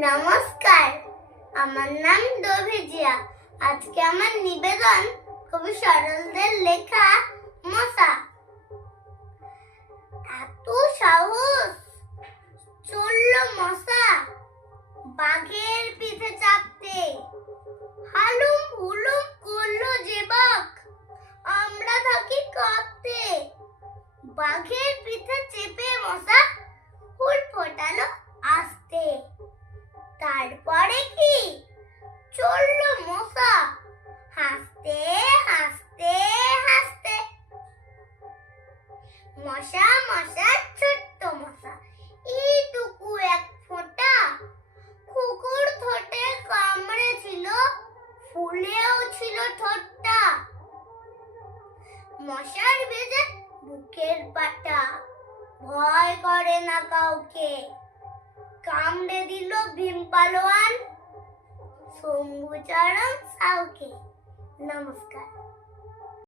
নমস্কার, আমার নাম দোভিজিয়া। আজকে আমার নিবেদন কবি সরলদের লেখা মশা। এত সাহস, চলল মশা বাঘের পিঠে চাপতে। হালুম হুলুম করলো যে বাঘ, আমরা থাকি কাঁপতে। বাঘের পিঠে চেপে মশা হুল ফোটালো আস্তে। তারপরে কি চললো মশা হাসতে হাসতে হাসতে। মশা মশা ছোট্ট মশা, এইটুকু এক ফোঁটা। কুকুর ঠোঁটে কামড়েছিল, ফুলেও ছিল ঠোঁটটা। মশার বেজে বুকের পাটা, ভয় করে না কাউকে। কামড়ে দিল ভীম পালোয়ান, শম্ভুচরণ সাউকে। নমস্কার।